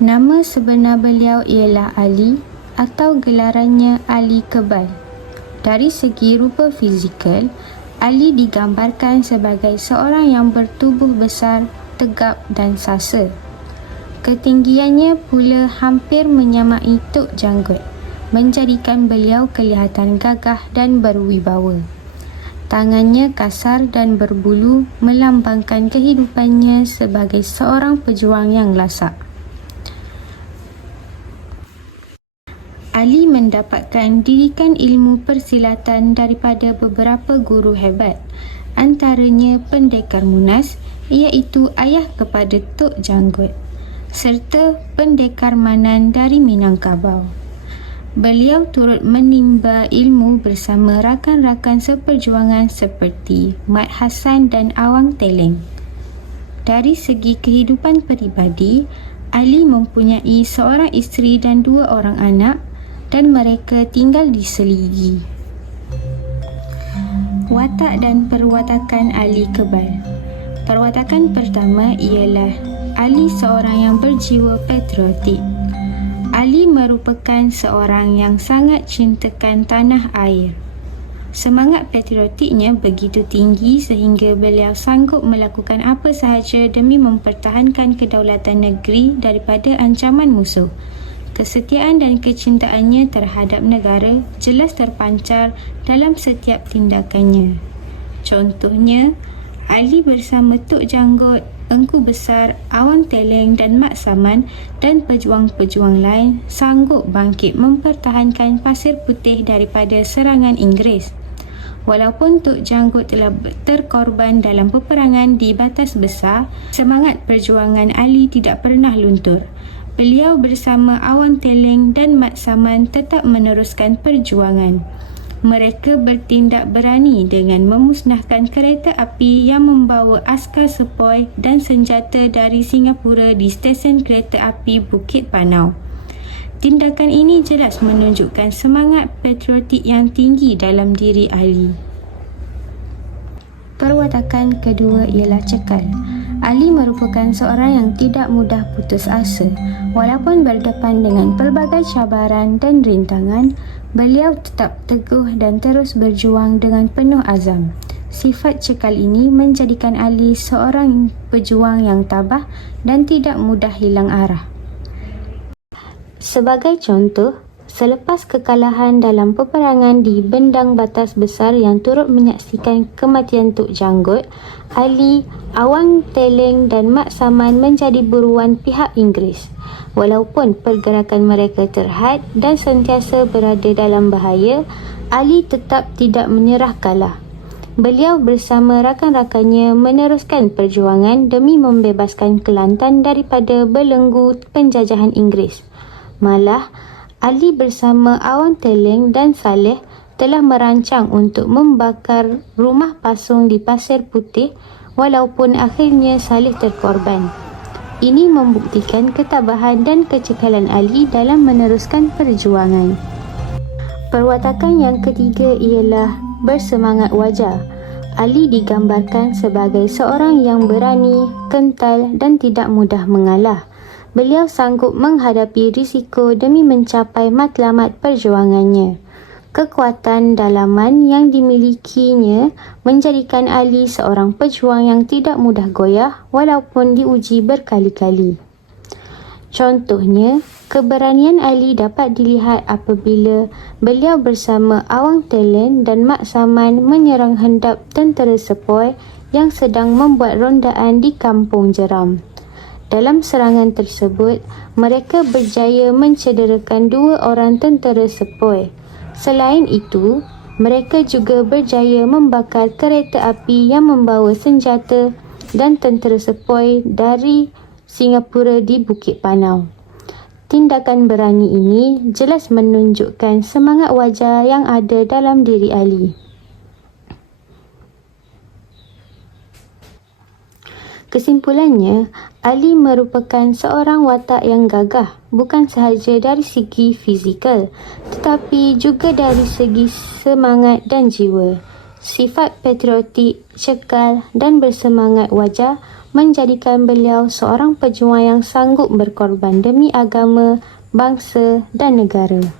Nama sebenar beliau ialah Ali atau gelarannya Ali Kebal. Dari segi rupa fizikal, Ali digambarkan sebagai seorang yang bertubuh besar, tegap dan sasa. Ketinggiannya pula hampir menyamai Tok Janggut, menjadikan beliau kelihatan gagah dan berwibawa. Tangannya kasar dan berbulu melambangkan kehidupannya sebagai seorang pejuang yang lasak. Ali mendapatkan didikan ilmu persilatan daripada beberapa guru hebat, antaranya Pendekar Munas iaitu ayah kepada Tok Janggut, serta Pendekar Manan dari Minangkabau. Beliau turut menimba ilmu bersama rakan-rakan seperjuangan seperti Mat Hassan dan Awang Teleng. Dari segi kehidupan peribadi, Ali mempunyai seorang isteri dan 2 orang anak dan mereka tinggal di Seligi. Watak dan perwatakan Ali Kebal. Perwatakan pertama ialah Ali seorang yang berjiwa patriotik. Ali merupakan seorang yang sangat cintakan tanah air. Semangat patriotiknya begitu tinggi sehingga beliau sanggup melakukan apa sahaja demi mempertahankan kedaulatan negeri daripada ancaman musuh. Kesetiaan dan kecintaannya terhadap negara jelas terpancar dalam setiap tindakannya. Contohnya, Ali bersama Tok Janggut, Engku Besar, Awang Teleng dan Mat Saman dan pejuang-pejuang lain sanggup bangkit mempertahankan Pasir Putih daripada serangan Inggeris. Walaupun Tok Janggut telah terkorban dalam peperangan di Batas Besar, semangat perjuangan Ali tidak pernah luntur. Beliau bersama Awang Teleng dan Mat Saman tetap meneruskan perjuangan. Mereka bertindak berani dengan memusnahkan kereta api yang membawa askar sepoi dan senjata dari Singapura di stesen kereta api Bukit Panau. Tindakan ini jelas menunjukkan semangat patriotik yang tinggi dalam diri Ali. Perwatakan kedua ialah cekal. Ali merupakan seorang yang tidak mudah putus asa. Walaupun berdepan dengan pelbagai cabaran dan rintangan, beliau tetap teguh dan terus berjuang dengan penuh azam. Sifat cekal ini menjadikan Ali seorang pejuang yang tabah dan tidak mudah hilang arah. Sebagai contoh, selepas kekalahan dalam peperangan di Bendang Batas Besar yang turut menyaksikan kematian Tok Janggut, Ali, Awang Teleng dan Mat Saman menjadi buruan pihak Inggeris. Walaupun pergerakan mereka terhad dan sentiasa berada dalam bahaya, Ali tetap tidak menyerah kalah. Beliau bersama rakan-rakannya meneruskan perjuangan demi membebaskan Kelantan daripada belenggu penjajahan Inggeris. Malah, Ali bersama Awang Teleng dan Saleh telah merancang untuk membakar rumah pasung di Pasir Putih walaupun akhirnya Saleh terkorban. Ini membuktikan ketabahan dan kecekalan Ali dalam meneruskan perjuangan. Perwatakan yang ketiga ialah bersemangat wajar. Ali digambarkan sebagai seorang yang berani, kental dan tidak mudah mengalah. Beliau sanggup menghadapi risiko demi mencapai matlamat perjuangannya. Kekuatan dalaman yang dimilikinya menjadikan Ali seorang pejuang yang tidak mudah goyah walaupun diuji berkali-kali. Contohnya, keberanian Ali dapat dilihat apabila beliau bersama Awang Teleng dan Mat Saman menyerang hendap tentera sepoi yang sedang membuat rondaan di Kampung Jeram. Dalam serangan tersebut, mereka berjaya mencederakan 2 orang tentera sepoi. Selain itu, mereka juga berjaya membakar kereta api yang membawa senjata dan tentera sepoi dari Singapura di Bukit Panau. Tindakan berani ini jelas menunjukkan semangat wajar yang ada dalam diri Ali. Kesimpulannya, Ali merupakan seorang watak yang gagah, bukan sahaja dari segi fizikal, tetapi juga dari segi semangat dan jiwa. Sifat patriotik, cekal dan bersemangat wajar menjadikan beliau seorang pejuang yang sanggup berkorban demi agama, bangsa dan negara.